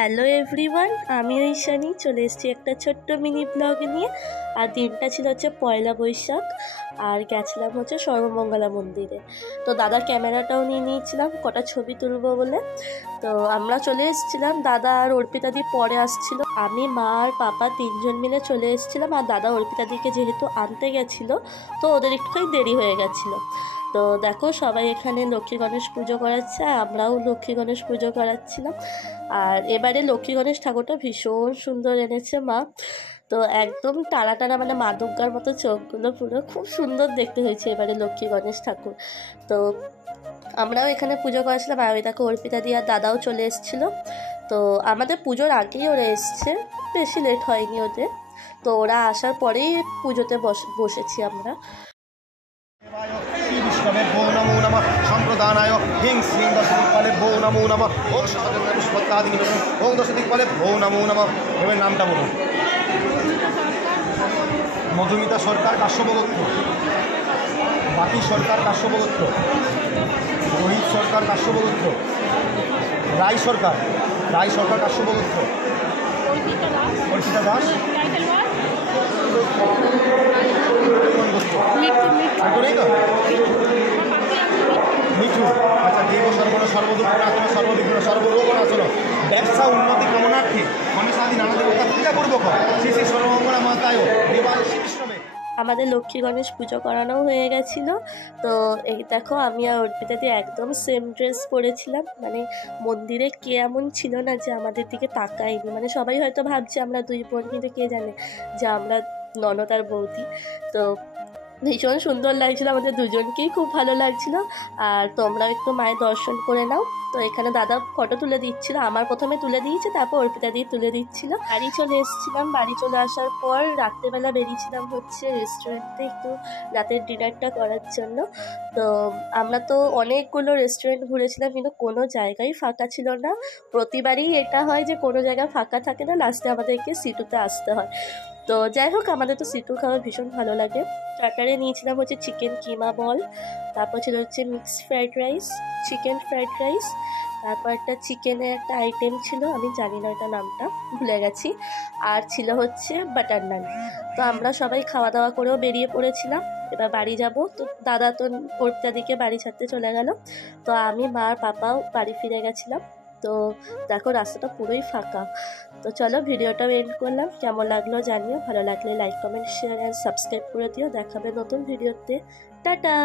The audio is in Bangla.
হ্যালো এভরিওয়ান, আমি ঐশানী চলে এসেছি একটা ছোট্ট মিনি ব্লগ নিয়ে। আর দিনটা ছিল হচ্ছে পয়লা বৈশাখ, আর গেছিলাম হচ্ছে সর্বমঙ্গলা মন্দিরে। তো দাদার ক্যামেরাটাও নিয়ে নিয়েছিলাম কটা ছবি তুলবো বলে। তো আমরা চলে এসেছিলাম, দাদা আর অর্পিতাদি পরে আসছিল। আমি, মা আর পাপা তিনজন মিলে চলে এসেছিলাম। আর দাদা অর্পিতাদিকে যেহেতু আনতে গেছিলো, তো ওদের একটুখানি দেরি হয়ে গেছিলো। তো দেখো সবাই এখানে লক্ষ্মী গণেশ পুজো করাচ্ছে, আমরাও লক্ষ্মী গণেশ পুজো করাচ্ছিলাম। আর এবারে লক্ষ্মী গণেশ ঠাকুরটা ভীষণ সুন্দর এনেছে মা। তো একদম টানা টানা, মানে মা দুর্গার মতো চোখগুলো, পুরো খুব সুন্দর দেখতে হয়েছে এবারে লক্ষ্মী গণেশ ঠাকুর। তো আমরাও এখানে পুজো করেছিলাম। আর ওই দেখো অর্পিতা দি আর দাদাও চলে এসেছিলো। তো আমাদের পুজোর আগেই ওরা এসছে, বেশি লেট হয়নি ওদের। তো ওরা আসার পরেই পুজোতে বসেছি আমরা। সম্প্রদানায় হিং শ্রীং দশদিকপালে ভৌ নমো নমঃ। ওং সহস্রপাদি নিবেদন ওং দশদিকপালে ভৌ নমো নমঃ। এবার নামটা বলুন। মধুমিতা সরকার কাশ্যপগোত্র, বাকি সরকার কাশ্যপগোত্র, রোহিত সরকার কাশ্যপগোত্র, রায় সরকার কাশ্যপগোত্র, অর্পিতা দাস মিঠু। আচ্ছা, দেব সর্বণ সর্বদুঃখ নাচন সর্ববিঘ্ন সর্বরোগ নাচন ব্যবসা উন্নতি কামনার্থে গণেশাদি নানা দেবতা পূজা পূর্বক শ্রী শ্রী সর্বমঙ্গলা মাতায় দেবায় শ্রীকৃষ্ণমে। আমাদের লক্ষ্মী গণেশ পুজো করানো হয়ে গেছিলো। তো এই দেখো আমি আর অর্পিতাদি একদম সেম ড্রেস পরেছিলাম। মানে মন্দিরে কে এমন ছিল না যে আমাদের দিকে তাকায়নি। মানে সবাই হয়তো ভাবছে আমরা দুই বোন, কিন্তু কে জানে যে আমরা ননদ আর বৌদি। তো ভীষণ সুন্দর লাগছিল, আমাদের দুজনকেই খুব ভালো লাগছিল। আর তোমরাও একটু মায়ের দর্শন করে নাও। তো এখানে দাদা ফটো তুলে দিচ্ছিল, আমার প্রথমে তুলে দিয়েছে, তারপর অর্পিতা দিয়ে তুলে দিচ্ছিল। বাড়ি চলে এসেছিলাম। বাড়ি চলে আসার পর রাত্রেবেলা বেরিয়েছিলাম হচ্ছে রেস্টুরেন্টে একটু রাতের ডিনারটা করার জন্য। তো আমরা তো অনেকগুলো রেস্টুরেন্ট ঘুরেছিলাম, কিন্তু কোনো জায়গায় ফাঁকা ছিল না। প্রতিবারই এটা হয় যে কোনো জায়গায় ফাঁকা থাকে না, লাস্টে আমাদেরকে সিটুতে আসতে হয়। তো যাই হোক, আমাদের তো সিটু খাওয়া ভীষণ ভালো লাগে। স্টার্টারে নিয়েছিলাম হচ্ছে চিকেন কিমা বল, তারপর ছিল হচ্ছে mixed fried rice, chicken fried rice, তারপর একটা চিকেনের একটা আইটেম ছিল, আমি জানি না এটা নামটা, ভুলে গেছি। আর ছিল হচ্ছে বাটার নান। তো আমরা সবাই খাওয়া দাওয়া করেও বেরিয়ে পড়েছিলাম। এবার বাড়ি যাব। তো দাদা তো অর্পিতাদিকে বাড়ি ছাড়তে চলে গেল। তো আমি, মা আর পাপাও বাড়ি ফিরে গেছিলাম। তো দেখো রাস্তাটা পুরোই ফাঁকা। তো চলো ভিডিওটাও এন্ড করলাম। কেমন লাগলো জানিও, ভালো লাগলে like comment share and subscribe করে দিও। দেখাবে নতুন ভিডিওতে। টাটা।